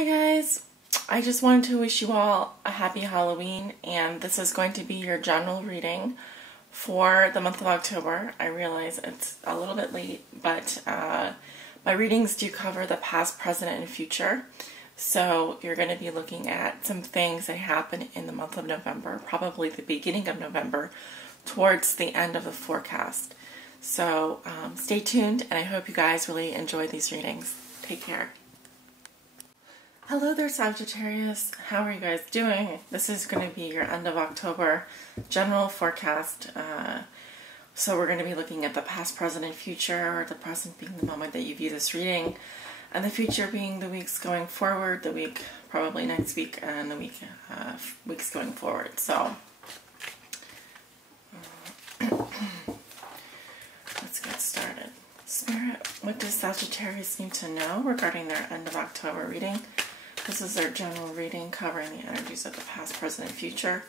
Hi guys, I just wanted to wish you all a happy Halloween, and this is going to be your general reading for the month of October. I realize it's a little bit late, but my readings do cover the past, present, and future. So you're going to be looking at some things that happen in the month of November, probably the beginning of November, towards the end of the forecast. So stay tuned, and I hope you guys really enjoy these readings. Take care. Hello there, Sagittarius. How are you guys doing? This is going to be your end of October general forecast. So we're going to be looking at the past, present, and future, the present being the moment that you view this reading, and the future being the weeks going forward, the week probably next week, and the weeks going forward. So let's get started. Spirit, what does Sagittarius need to know regarding their end of October reading? This is their general reading covering the energies of the past, present, and future.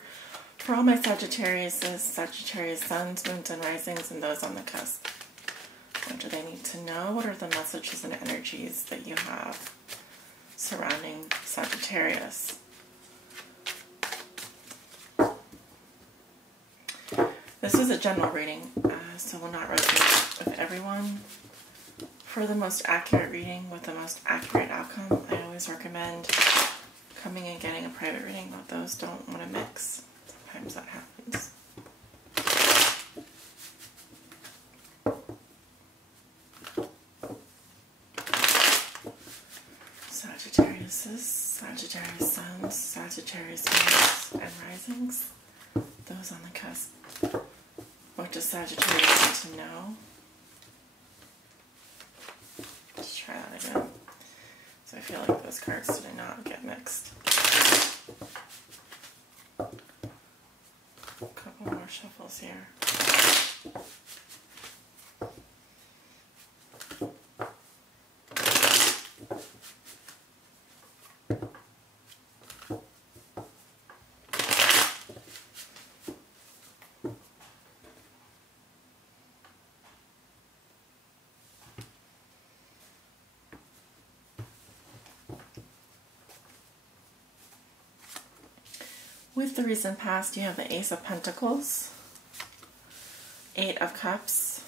For all my Sagittarius suns, moons, and risings, and those on the cusp. What do they need to know? What are the messages and energies that you have surrounding Sagittarius? This is a general reading, so will not resonate with everyone. For the most accurate reading with the most accurate outcome, I always recommend coming and getting a private reading, but those don't want to mix. Sometimes that happens. Sagittarius suns, Sagittarius moons, and risings. Those on the cusp. What does Sagittarius need to know? Let's try that again. So I feel like those cards did not get mixed. A couple more shuffles here. With the recent past, you have the Ace of Pentacles, Eight of Cups,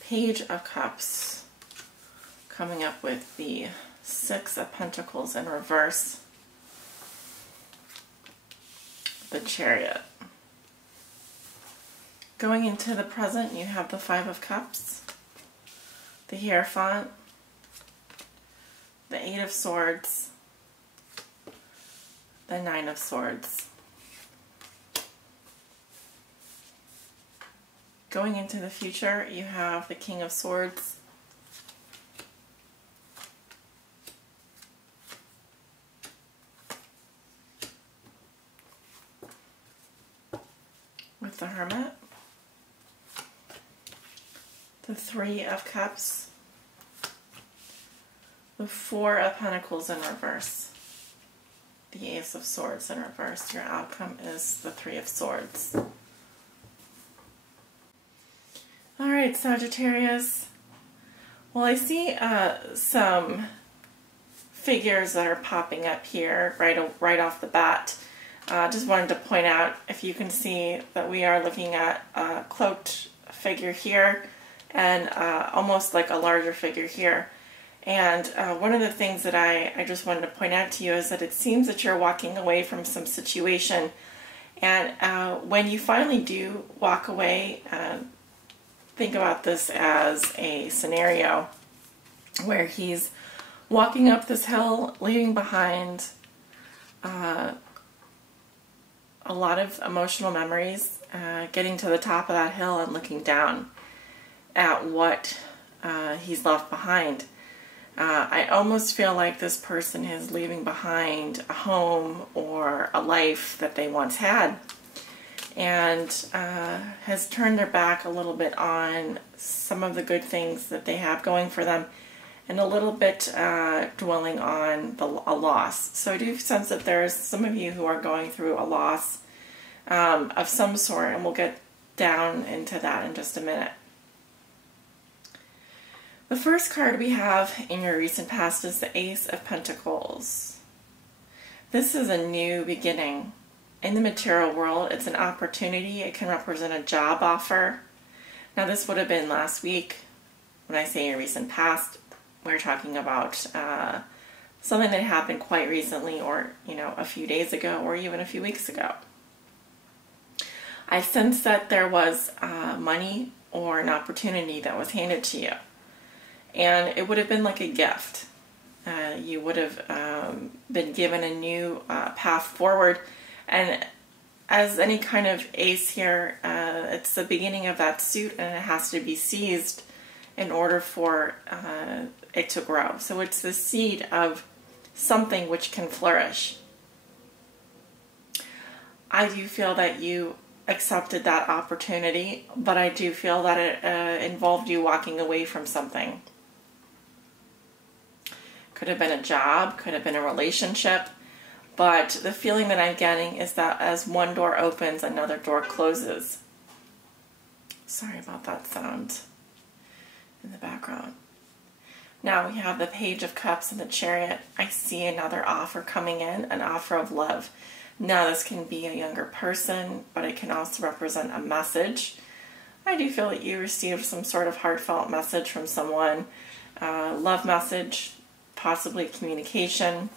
Page of Cups, coming up with the Six of Pentacles in reverse, the Chariot. Going into the present, you have the Five of Cups, the Hierophant, the Eight of Swords, the Nine of Swords. Going into the future, you have the King of Swords, with the Hermit, the Three of Cups, the Four of Pentacles in reverse, the Ace of Swords in reverse. Your outcome is the Three of Swords. Alright, Sagittarius. Well, I see some figures that are popping up here right off the bat. Just wanted to point out, if you can see, that we are looking at a cloaked figure here and almost like a larger figure here. And one of the things that I just wanted to point out to you is that it seems that you're walking away from some situation. And when you finally do walk away, think about this as a scenario where he's walking up this hill, leaving behind a lot of emotional memories, getting to the top of that hill and looking down at what he's left behind. I almost feel like this person is leaving behind a home or a life that they once had, and has turned their back a little bit on some of the good things that they have going for them, and a little bit dwelling on a loss. So I do sense that there's some of you who are going through a loss of some sort, and we'll get down into that in just a minute. The first card we have in your recent past is the Ace of Pentacles. This is a new beginning. In the material world, it's an opportunity. It can represent a job offer. Now, this would have been last week. When I say your recent past, we're talking about something that happened quite recently, or a few days ago, or even a few weeks ago. I sense that there was money or an opportunity that was handed to you, and it would have been like a gift. You would have been given a new path forward, and as any kind of ace here, it's the beginning of that suit, and it has to be seized in order for it to grow. So it's the seed of something which can flourish. I do feel that you accepted that opportunity, but I do feel that it involved you walking away from something. Could have been a job, could have been a relationship, but the feeling that I'm getting is that as one door opens, another door closes. Sorry about that sound in the background. Now we have the Page of Cups and the Chariot. I see another offer coming in, an offer of love. Now this can be a younger person, but it can also represent a message. I do feel that you received some sort of heartfelt message from someone, love message, possibly communication.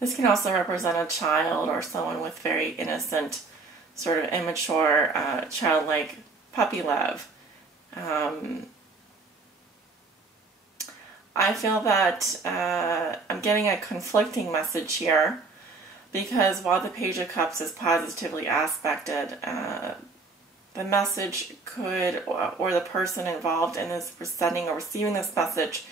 This can also represent a child or someone with very innocent, sort of immature, childlike puppy love. I feel that I'm getting a conflicting message here, because while the Page of Cups is positively aspected, the message could, or the person involved in this sending or receiving this message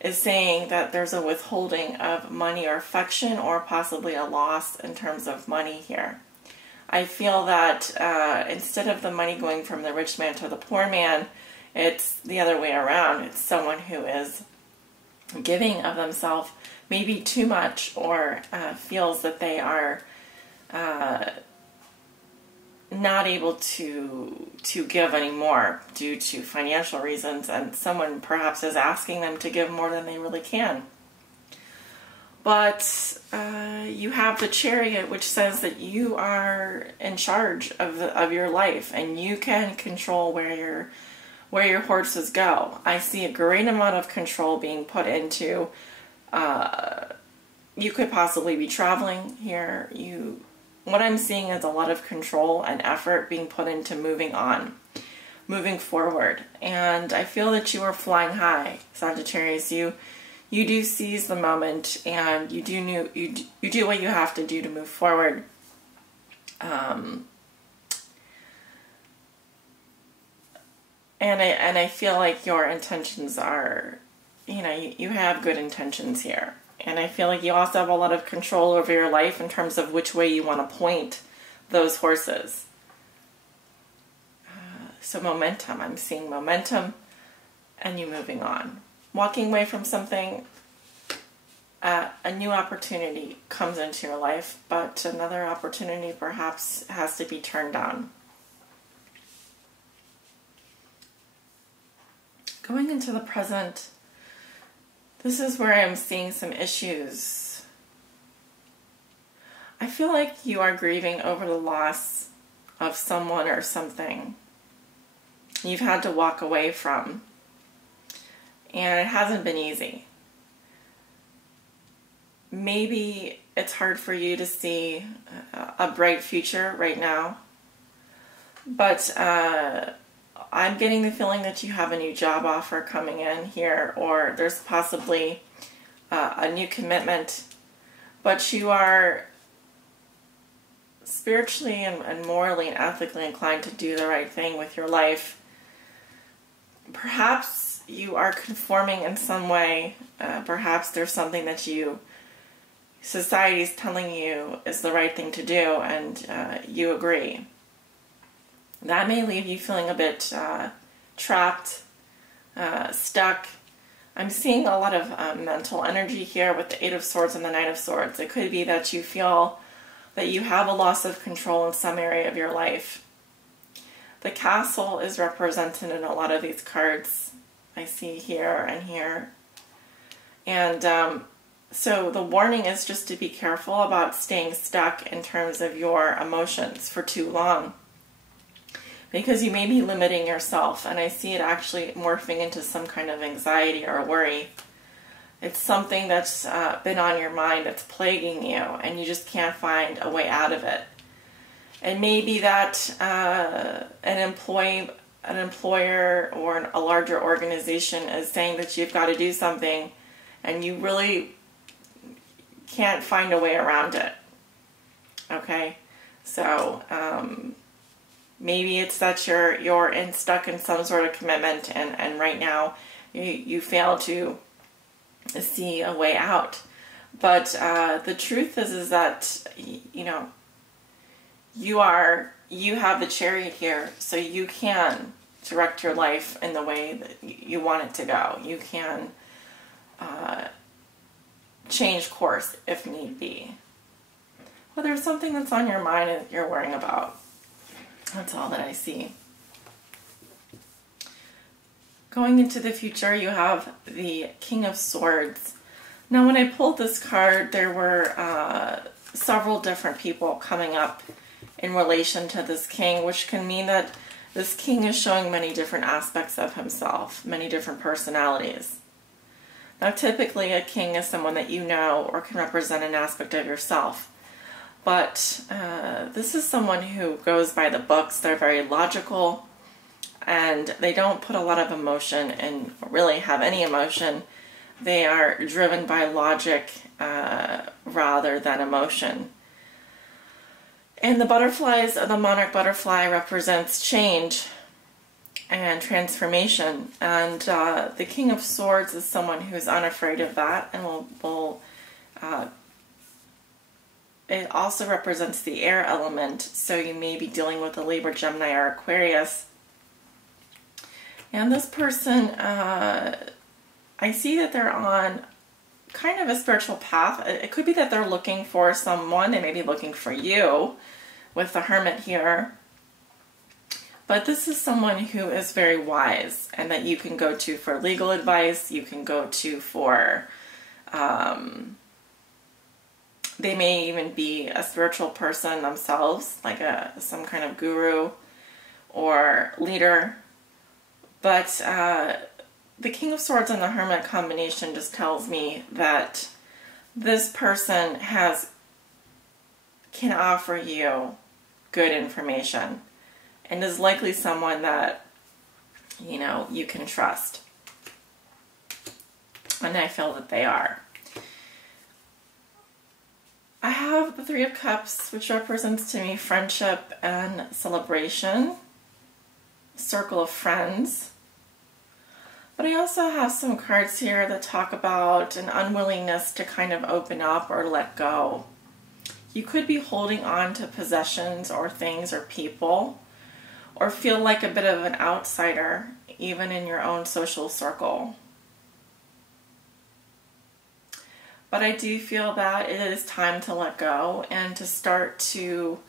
is saying that there's a withholding of money or affection, or possibly a loss in terms of money here. I feel that instead of the money going from the rich man to the poor man, it's the other way around. It's someone who is giving of themselves maybe too much, or feels that they are not able to give anymore due to financial reasons, and someone perhaps is asking them to give more than they really can. But you have the Chariot, which says that you are in charge of your life, and you can control where your horses go. I see a great amount of control being put into. You could possibly be traveling here. What I'm seeing is a lot of control and effort being put into moving on, moving forward. And I feel that you are flying high, Sagittarius. You do seize the moment, and you do what you have to do to move forward. And I feel like your intentions are, you have good intentions here. And I feel like you also have a lot of control over your life in terms of which way you want to point those horses. So momentum, I'm seeing momentum, and you moving on. Walking away from something, a new opportunity comes into your life, but another opportunity perhaps has to be turned down. Going into the present, this is where I'm seeing some issues. I feel like you are grieving over the loss of someone or something you've had to walk away from, and it hasn't been easy. Maybe it's hard for you to see a bright future right now, but I'm getting the feeling that you have a new job offer coming in here, or there's possibly a new commitment, but you are spiritually and morally and ethically inclined to do the right thing with your life. Perhaps you are conforming in some way. Perhaps there's something that society's telling you is the right thing to do, and you agree. That may leave you feeling a bit trapped, stuck. I'm seeing a lot of mental energy here with the Eight of Swords and the Knight of Swords. It could be that you feel that you have a loss of control in some area of your life. The Castle is represented in a lot of these cards. I see here and here. And so the warning is just to be careful about staying stuck in terms of your emotions for too long, because you may be limiting yourself, and I see it actually morphing into some kind of anxiety or worry. It's something that's been on your mind, that's plaguing you, and you just can't find a way out of it. And maybe that an employer or a larger organization is saying that you've got to do something, and you really can't find a way around it. Okay, so maybe it's that you're stuck in some sort of commitment, and right now you fail to see a way out. But the truth is that you have the chariot here, so you can direct your life in the way that you want it to go. You can change course if need be. Well, there's something that's on your mind that you're worrying about. That's all that I see. Going into the future, you have the King of Swords. Now, when I pulled this card, there were several different people coming up in relation to this king, which can mean that this king is showing many different aspects of himself, many different personalities. Now, typically, a king is someone that you know or can represent an aspect of yourself. But this is someone who goes by the books. They're very logical, and they don't put a lot of emotion and really have any emotion. They are driven by logic rather than emotion. And the butterflies, the monarch butterfly, represents change and transformation. And the King of Swords is someone who's unafraid of that, and it also represents the air element, so you may be dealing with a Libra, Gemini, or Aquarius. And this person, I see that they're on kind of a spiritual path. It could be that they're looking for someone. They may be looking for you with the Hermit here. But this is someone who is very wise and that you can go to for legal advice. You can go to for, they may even be a spiritual person themselves, like some kind of guru or leader. But the King of Swords and the Hermit combination just tells me that this person can offer you good information and is likely someone that, you can trust. And I feel that they are. I have the Three of Cups, which represents to me friendship and celebration, circle of friends. But I also have some cards here that talk about an unwillingness to kind of open up or let go. You could be holding on to possessions or things or people, or feel like a bit of an outsider, even in your own social circle. But I do feel that it is time to let go and to start to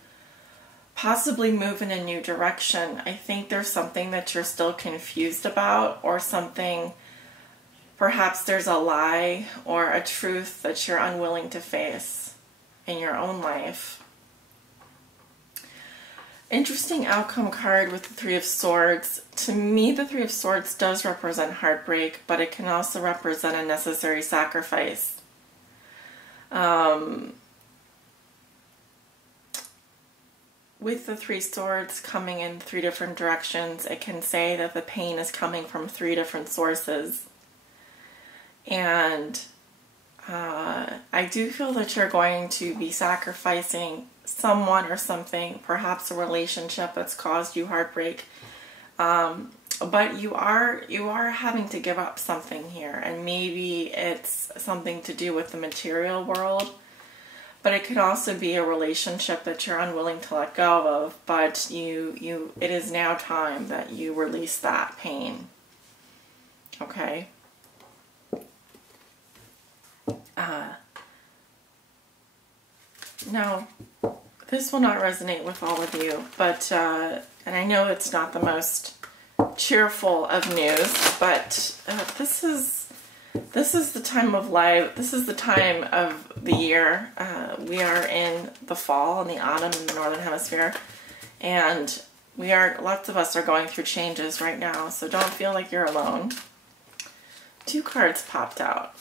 possibly move in a new direction. I think there's something that you're still confused about, or something, perhaps there's a lie or a truth that you're unwilling to face in your own life. Interesting outcome card with the Three of Swords. To me, the Three of Swords does represent heartbreak, but it can also represent a necessary sacrifice. With the Three Swords coming in three different directions, it can say that the pain is coming from three different sources. And I do feel that you're going to be sacrificing someone or something, perhaps a relationship that's caused you heartbreak. But you are having to give up something here, and maybe it's something to do with the material world. But it could also be a relationship that you're unwilling to let go of, but it is now time that you release that pain. Okay? Now, this will not resonate with all of you, but, and I know it's not the most cheerful of news, but this is the time of life. This is the time of the year. We are in the fall and the autumn in the Northern Hemisphere, and lots of us are going through changes right now, so don't feel like you're alone. 2 cards popped out.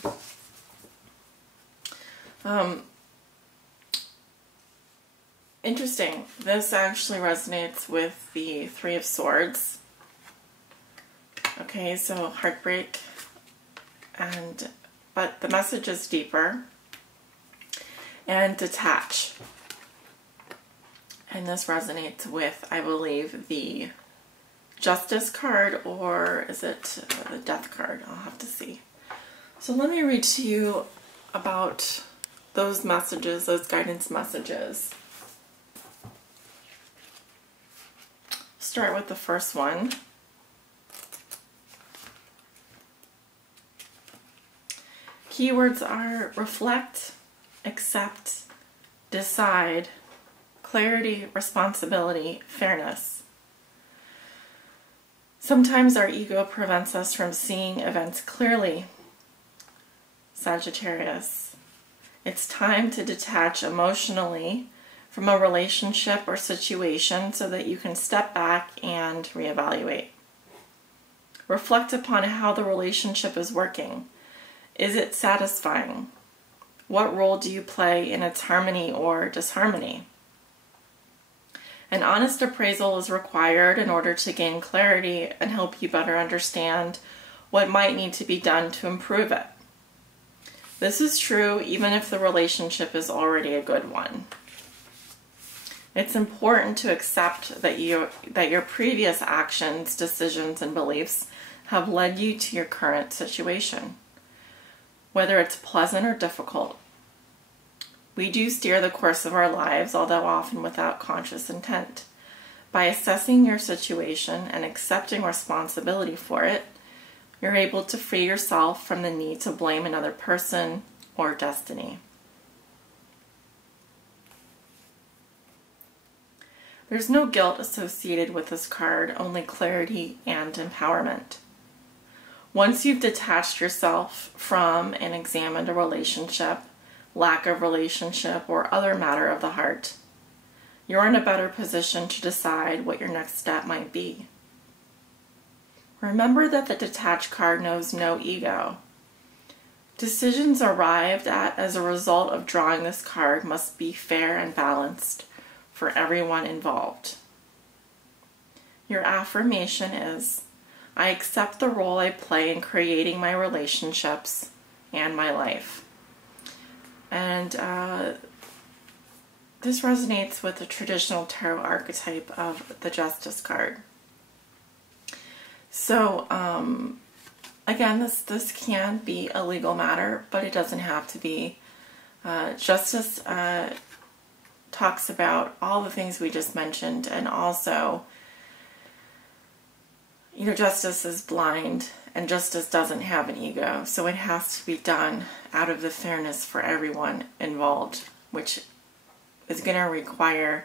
Interesting. This actually resonates with the 3 of Swords. Okay, so heartbreak, but the message is deeper. And detach. And this resonates with, I believe, the Justice card, or is it the Death card? I'll have to see. So let me read to you about those messages, those guidance messages. Start with the first one. Keywords are reflect, accept, decide, clarity, responsibility, fairness. Sometimes our ego prevents us from seeing events clearly. Sagittarius. It's time to detach emotionally from a relationship or situation so that you can step back and reevaluate. Reflect upon how the relationship is working. Is it satisfying? What role do you play in its harmony or disharmony? An honest appraisal is required in order to gain clarity and help you better understand what might need to be done to improve it. This is true even if the relationship is already a good one. It's important to accept that your previous actions, decisions, and beliefs have led you to your current situation, whether it's pleasant or difficult. We do steer the course of our lives, although often without conscious intent. By assessing your situation and accepting responsibility for it, you're able to free yourself from the need to blame another person or destiny. There's no guilt associated with this card, only clarity and empowerment. Once you've detached yourself from and examined a relationship, lack of relationship, or other matter of the heart, you're in a better position to decide what your next step might be. Remember that the detached card knows no ego. Decisions arrived at as a result of drawing this card must be fair and balanced for everyone involved. Your affirmation is, I accept the role I play in creating my relationships and my life. And this resonates with the traditional tarot archetype of the Justice card. So, again, this can be a legal matter, but it doesn't have to be. Justice talks about all the things we just mentioned, and also, you know, justice is blind, and justice doesn't have an ego, so it has to be done out of the fairness for everyone involved, which is going to require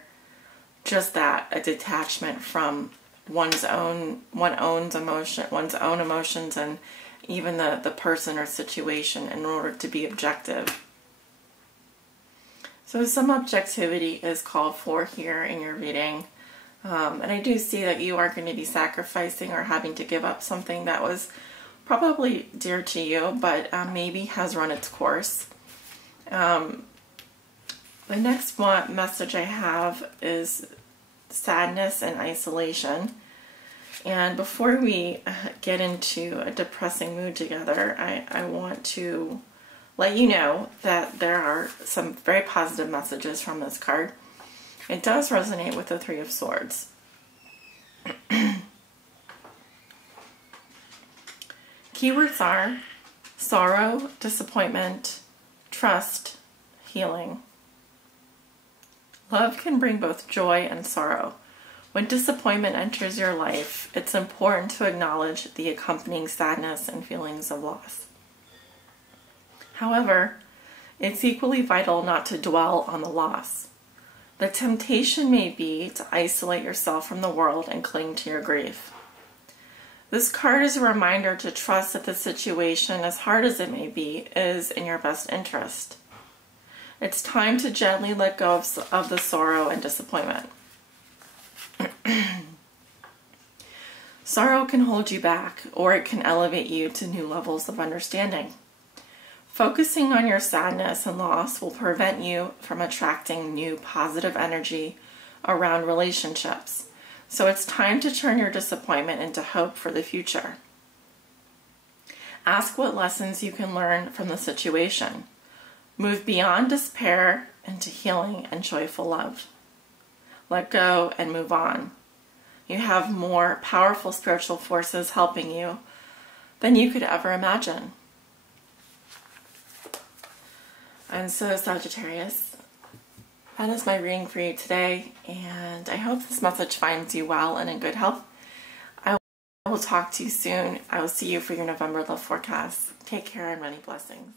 just that, a detachment from one's own emotions, and even the person or situation in order to be objective. So some objectivity is called for here in your reading. And I do see that you are going to be sacrificing or having to give up something that was probably dear to you, but maybe has run its course. The next message I have is sadness and isolation. And before we get into a depressing mood together, I want to let you know that there are some very positive messages from this card. It does resonate with the 3 of Swords. Keywords are sorrow, disappointment, trust, healing. Love can bring both joy and sorrow. When disappointment enters your life, it's important to acknowledge the accompanying sadness and feelings of loss. However, it's equally vital not to dwell on the loss. The temptation may be to isolate yourself from the world and cling to your grief. This card is a reminder to trust that the situation, as hard as it may be, is in your best interest. It's time to gently let go of the sorrow and disappointment. Sorrow can hold you back, or it can elevate you to new levels of understanding. Focusing on your sadness and loss will prevent you from attracting new positive energy around relationships. So it's time to turn your disappointment into hope for the future. Ask what lessons you can learn from the situation. Move beyond despair into healing and joyful love. Let go and move on. You have more powerful spiritual forces helping you than you could ever imagine. And so, Sagittarius, that is my reading for you today, and I hope this message finds you well and in good health. I will talk to you soon. I will see you for your November love forecast. Take care and many blessings.